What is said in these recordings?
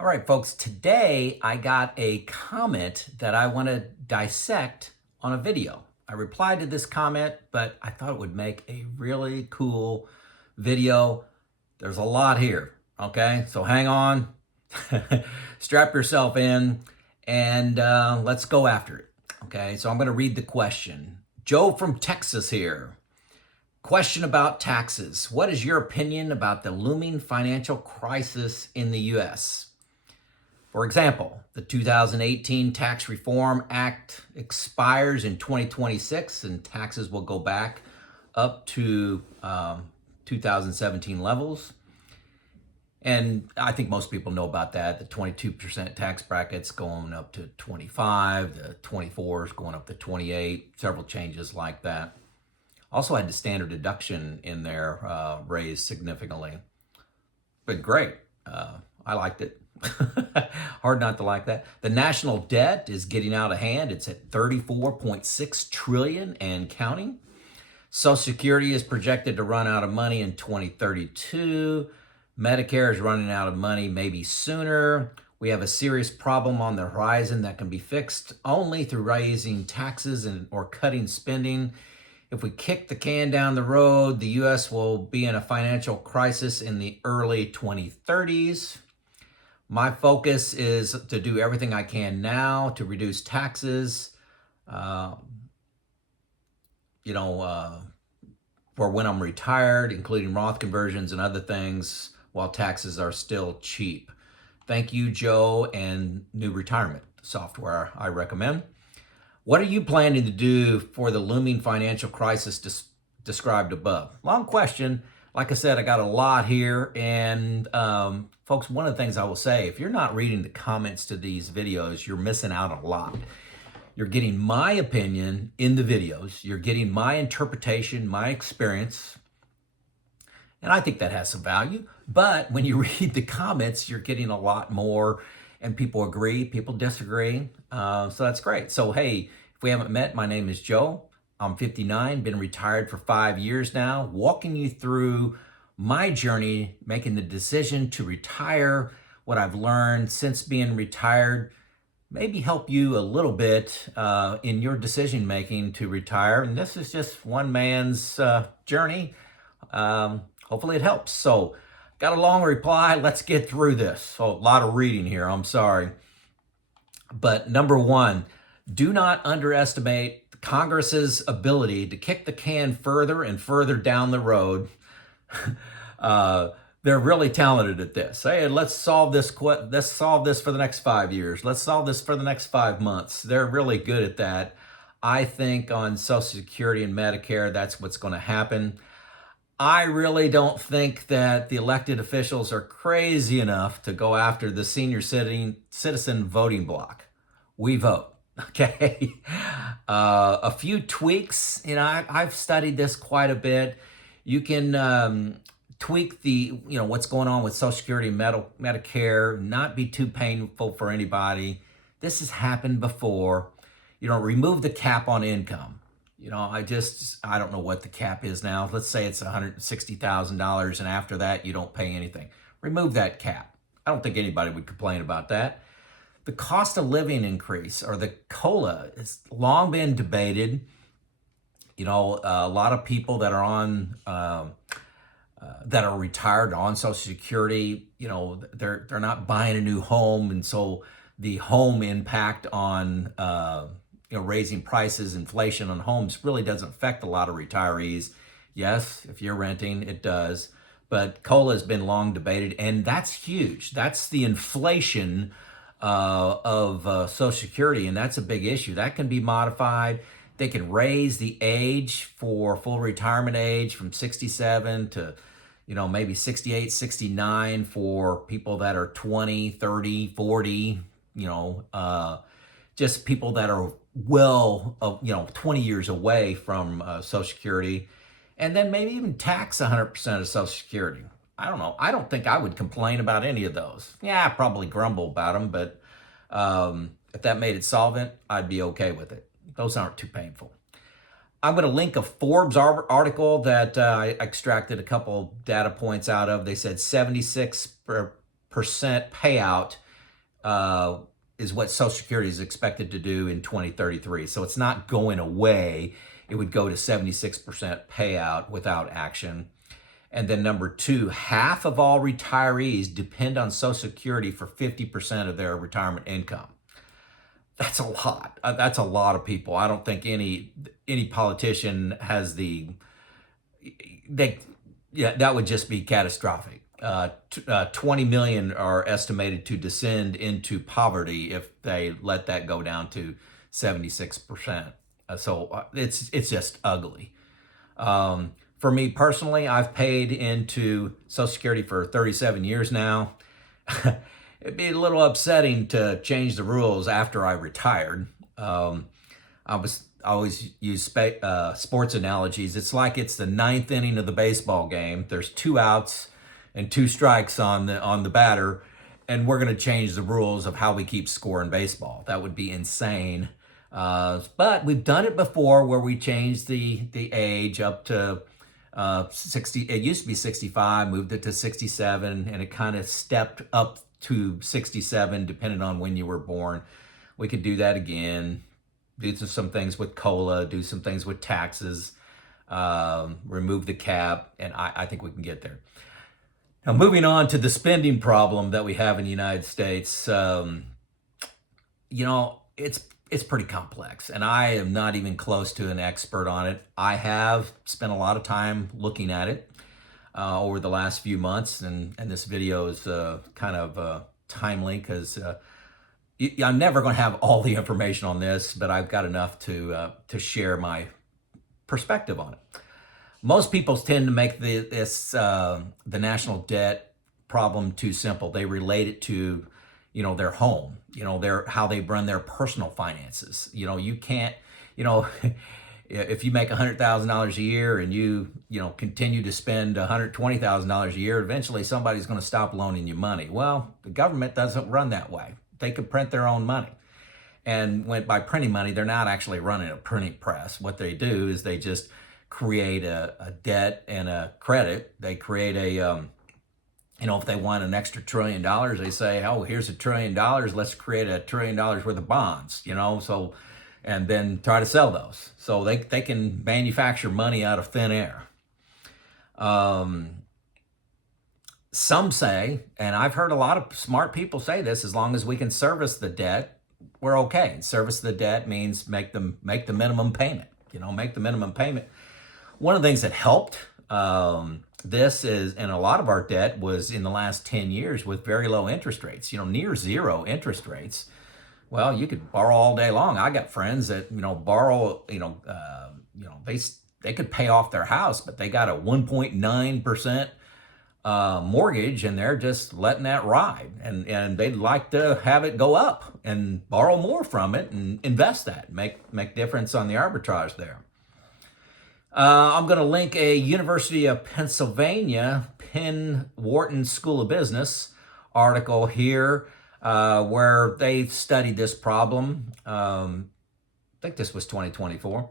All right, folks, today I got a comment that I want to dissect on a video. I replied to this comment, but I thought it would make a really cool video. There's a lot here, okay? So hang on, strap yourself in, and let's go after it, okay? So I'm going to read the question. Joe from Texas here. Question about taxes. What is your opinion about the looming financial crisis in the U.S.? For example, the 2018 Tax Reform Act expires in 2026 and taxes will go back up to 2017 levels. And I think most people know about that. The 22% tax bracket's going up to 25, the 24 is going up to 28, several changes like that. Also had the standard deduction in there raised significantly. Been great. I liked it. Hard not to like that. The national debt is getting out of hand. It's at 34.6 trillion and counting. Social Security is projected to run out of money in 2032. Medicare is running out of money maybe sooner. We have a serious problem on the horizon that can be fixed only through raising taxes or cutting spending. If we kick the can down the road, the U.S. will be in a financial crisis in the early 2030s. My focus is to do everything I can now to reduce taxes, for when I'm retired, including Roth conversions and other things, while taxes are still cheap. Thank you, Joe, and new retirement software I recommend. What are you planning to do for the looming financial crisis described above? Long question. Like I said, I got a lot here. And folks, one of the things I will say, if you're not reading the comments to these videos, you're missing out a lot. You're getting my opinion in the videos. You're getting my interpretation, my experience. And I think that has some value. But when you read the comments, you're getting a lot more. And people agree, people disagree. So that's great. So, hey, if we haven't met, my name is Joe. I'm 59, been retired for 5 years now, walking you through my journey, making the decision to retire, what I've learned since being retired, maybe help you a little bit in your decision making to retire. And this is just one man's journey. Hopefully it helps. So got a long reply. Let's get through this. So a lot of reading here. I'm sorry. But number one, do not underestimate Congress's ability to kick the can further and further down the road. They're really talented at this. Hey, let's solve this for the next 5 years. Let's solve this for the next 5 months. They're really good at that. I think on Social Security and Medicare, that's what's going to happen. I really don't think that the elected officials are crazy enough to go after the senior citizen voting block. We vote. Okay. A few tweaks, I've studied this quite a bit. You can tweak what's going on with Social Security and Medicare, not be too painful for anybody. This has happened before. Remove the cap on income. I don't know what the cap is now. Let's say it's $160,000 and after that, you don't pay anything. Remove that cap. I don't think anybody would complain about that. The cost of living increase, or the COLA, has long been debated. A lot of people that are on that are retired on Social Security, they're not buying a new home, and so the home impact on raising prices, inflation on homes really doesn't affect a lot of retirees. Yes, if you're renting, it does, but COLA has been long debated, and that's huge. That's the inflation of Social Security, and that's a big issue. That can be modified. They can raise the age for full retirement age from 67 to, maybe 68, 69 for people that are 20, 30, 40, just people that are 20 years away from Social Security, and then maybe even tax 100% of Social Security. I don't know. I don't think I would complain about any of those. Yeah, I'd probably grumble about them, but if that made it solvent, I'd be okay with it. Those aren't too painful. I'm going to link a Forbes article that I extracted a couple data points out of. They said 76% payout is what Social Security is expected to do in 2033. So it's not going away. It would go to 76% payout without action. And then number two, half of all retirees depend on Social Security for 50% of their retirement income. That's a lot. That's a lot of people. I don't think any politician has that would just be catastrophic. 20 million are estimated to descend into poverty if they let that go down to 76%. So it's just ugly. For me personally, I've paid into Social Security for 37 years now. It'd be a little upsetting to change the rules after I retired. I always use sports analogies. It's like it's the ninth inning of the baseball game. There's 2 outs and 2 strikes on the batter, and we're going to change the rules of how we keep score in baseball. That would be insane. But we've done it before, where we changed the age up to 60. It used to be 65, moved it to 67, and it kind of stepped up to 67 depending on when you were born. We could do that again. Do some things with COLA, do some things with taxes, remove the cap, and I think we can get there. Now, moving on to the spending problem that we have in the United States, it's pretty complex, and I am not even close to an expert on it. I have spent a lot of time looking at it over the last few months, and this video is kind of timely because I'm never going to have all the information on this, but I've got enough to share my perspective on it. Most people tend to make the national debt problem too simple. They relate it to, their home, how they run their personal finances. You can't, if you make $100,000 a year and you continue to spend $120,000 a year, eventually somebody's going to stop loaning you money. Well, the government doesn't run that way. They could print their own money. And by printing money, they're not actually running a printing press. What they do is they just create a debt and a credit. They create if they want an extra $1 trillion, they say, oh, here's $1 trillion. Let's create $1 trillion worth of bonds, and then try to sell those. So they can manufacture money out of thin air. Some say, and I've heard a lot of smart people say this, as long as we can service the debt, we're okay. And service the debt means make the minimum payment, make the minimum payment. One of the things that helped this is, and a lot of our debt was in the last 10 years with very low interest rates, near zero interest rates. Well, you could borrow all day long. I got friends that, borrow, they could pay off their house, but they got a 1.9% mortgage, and they're just letting that ride. And they'd like to have it go up and borrow more from it and invest that, make difference on the arbitrage there. I'm going to link a University of Pennsylvania Penn Wharton School of Business article here where they've studied this problem. I think this was 2024.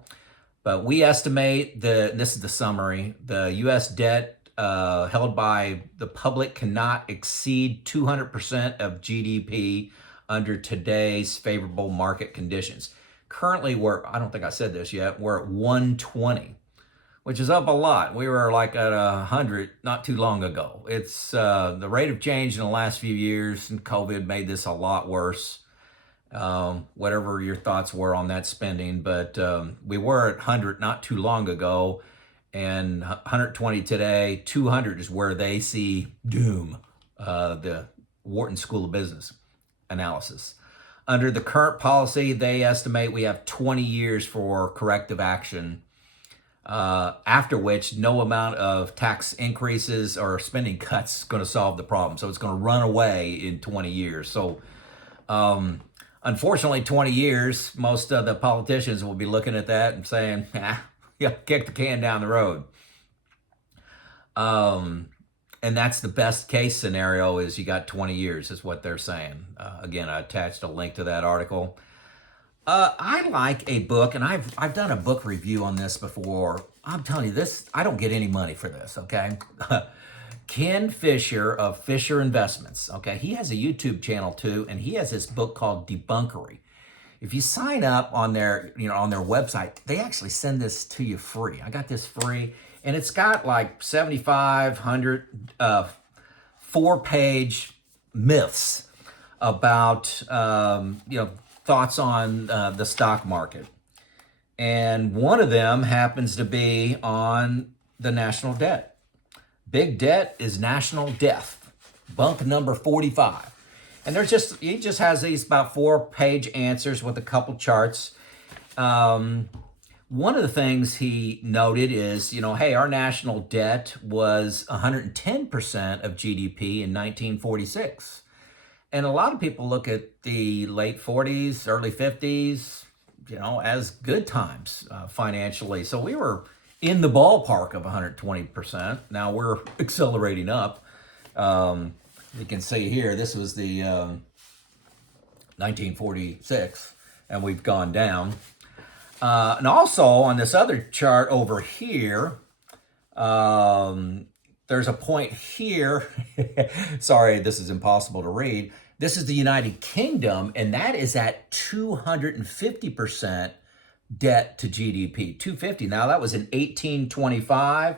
But we estimate this is the summary, the U.S. debt held by the public cannot exceed 200% of GDP under today's favorable market conditions. Currently, I don't think I said this yet, we're at 120. Which is up a lot. We were like at 100 not too long ago. It's the rate of change in the last few years, and COVID made this a lot worse. Whatever your thoughts were on that spending, but we were at 100 not too long ago, and 120 today. 200 is where they see doom. The Wharton School of Business analysis. Under the current policy, they estimate we have 20 years for corrective action. After which no amount of tax increases or spending cuts is going to solve the problem. So it's going to run away in 20 years. So unfortunately, 20 years, most of the politicians will be looking at that and saying, kick the can down the road. And that's the best case scenario, is you got 20 years is what they're saying. Again, I attached a link to that article. I like a book, and I've done a book review on this before. I'm telling you this, I don't get any money for this, okay? Ken Fisher of Fisher Investments. Okay, he has a YouTube channel too, and he has this book called Debunkery. If you sign up on their, on their website, they actually send this to you free. I got this free, and it's got like 7,500 4-page myths about thoughts on the stock market. And one of them happens to be on the national debt. Big debt is national death. Bunk number 45. And he just has these about 4-page answers with a couple charts. One of the things he noted is, hey, our national debt was 110% of GDP in 1946. And a lot of people look at the late 40s, early 50s, as good times financially. So we were in the ballpark of 120%. Now we're accelerating up. You can see here, this was the 1946, and we've gone down. And also on this other chart over here, there's a point here. Sorry, this is impossible to read. This is the United Kingdom, and that is at 250% debt to GDP, 250. Now that was in 1825,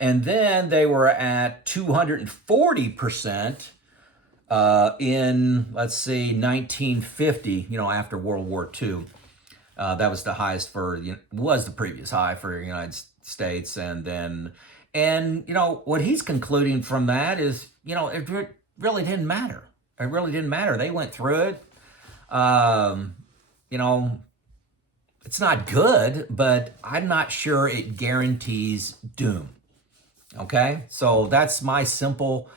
and then they were at 240% in, let's see, 1950, after World War II. That was the highest was the previous high for the United States. And what he's concluding from that is, it really didn't matter. It really didn't matter. They went through it. It's not good, but I'm not sure it guarantees doom. Okay, so that's my simple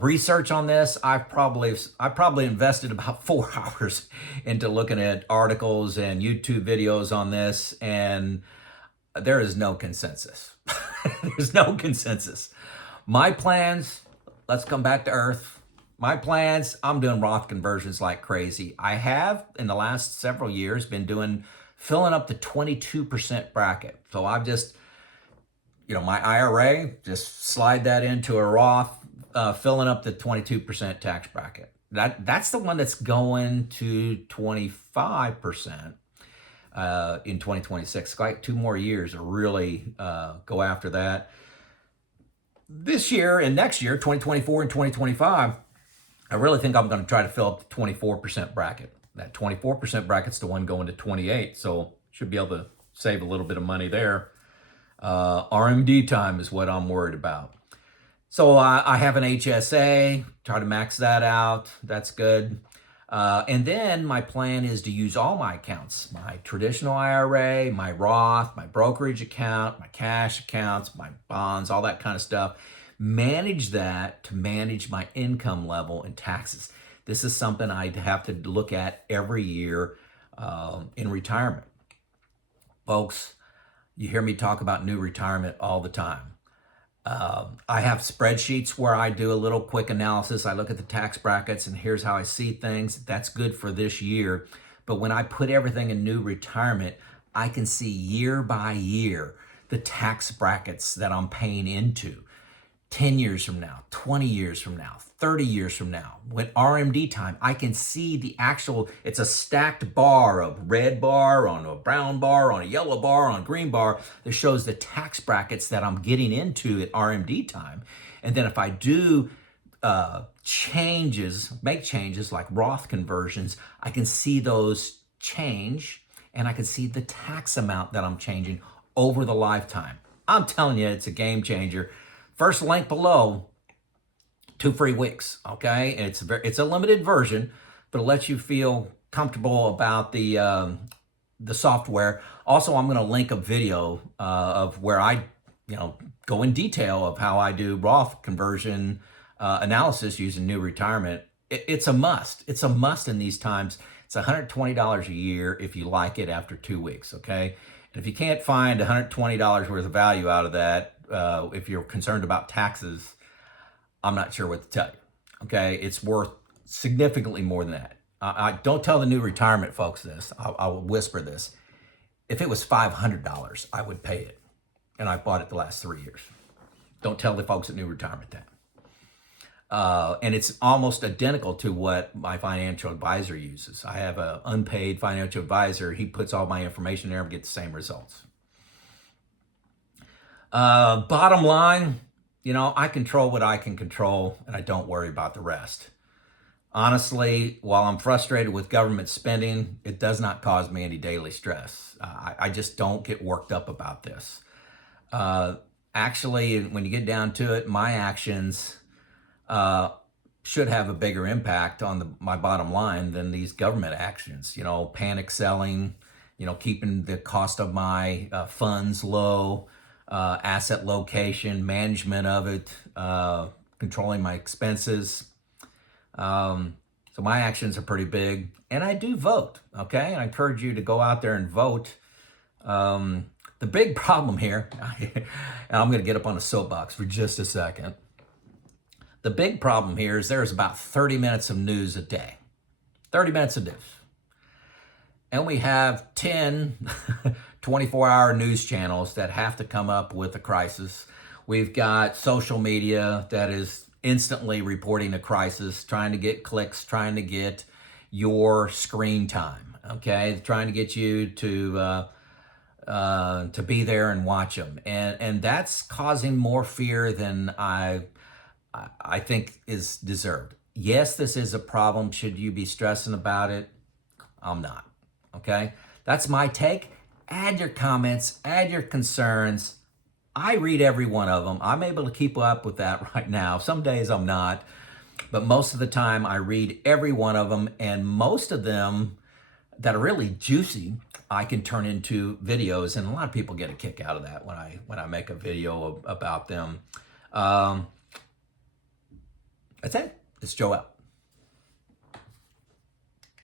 research on this. I probably invested about 4 hours into looking at articles and YouTube videos on this, and there is no consensus. There's no consensus. My plans, let's come back to earth. My plans, I'm doing Roth conversions like crazy. I have, in the last several years, been filling up the 22% bracket. So I've just, my IRA, just slide that into a Roth, filling up the 22% tax bracket. That's the one that's going to 25% in 2026. Like 2 more years to really go after that. This year and next year, 2024 and 2025, I really think I'm going to try to fill up the 24% bracket. That 24% bracket's the one going to 28, so should be able to save a little bit of money there. RMD time is what I'm worried about. So I have an HSA, try to max that out. That's good. And then my plan is to use all my accounts, my traditional IRA, my Roth, my brokerage account, my cash accounts, my bonds, all that kind of stuff. Manage that to manage my income level and taxes. This is something I'd have to look at every year in retirement. Folks, you hear me talk about new retirement all the time. I have spreadsheets where I do a little quick analysis. I look at the tax brackets and here's how I see things. That's good for this year. But when I put everything in new retirement, I can see year by year the tax brackets that I'm paying into. 10 years from now, 20 years from now, 30 years from now, when RMD time, I can see the actual, it's a stacked bar, a red bar on a brown bar, on a yellow bar, on a green bar that shows the tax brackets that I'm getting into at RMD time. And then if I do make changes like Roth conversions, I can see those change and I can see the tax amount that I'm changing over the lifetime. I'm telling you, it's a game changer. First link below, 2 free weeks, okay? It's a limited version, but it lets you feel comfortable about the software. Also, I'm gonna link a video of where I go in detail of how I do Roth conversion analysis using new retirement. It's a must. It's a must in these times. It's $120 a year if you like it after 2 weeks, okay? And if you can't find $120 worth of value out of that, if you're concerned about taxes, I'm not sure what to tell you. Okay, it's worth significantly more than that. I don't tell the new retirement folks this. I will whisper this. If it was $500, I would pay it, and I bought it the last 3 years. Don't tell the folks at New Retirement that. And it's almost identical to what my financial advisor uses. I have an unpaid financial advisor. He puts all my information there and get the same results. Bottom line, I control what I can control, and I don't worry about the rest. Honestly, while I'm frustrated with government spending, it does not cause me any daily stress. I just don't get worked up about this. Actually, when you get down to it, my actions should have a bigger impact on my bottom line than these government actions. Panic selling, keeping the cost of my funds low, asset location, management of it, controlling my expenses. So my actions are pretty big, and I do vote, okay? I encourage you to go out there and vote. The big problem here, and I'm going to get up on a soapbox for just a second. The big problem here is there's about 30 minutes of news a day. 30 minutes of news. And we have 10 24-hour news channels that have to come up with a crisis. We've got social media that is instantly reporting a crisis, trying to get clicks, trying to get your screen time, okay? Trying to get you to be there and watch them. And that's causing more fear than I think is deserved. Yes, this is a problem. Should you be stressing about it? I'm not, okay? That's my take. Add your comments, add your concerns. I read every one of them. I'm able to keep up with that right now. Some days I'm not, but most of the time I read every one of them, and most of them that are really juicy, I can turn into videos, and a lot of people get a kick out of that when I make a video about them. That's it. It's Joe out.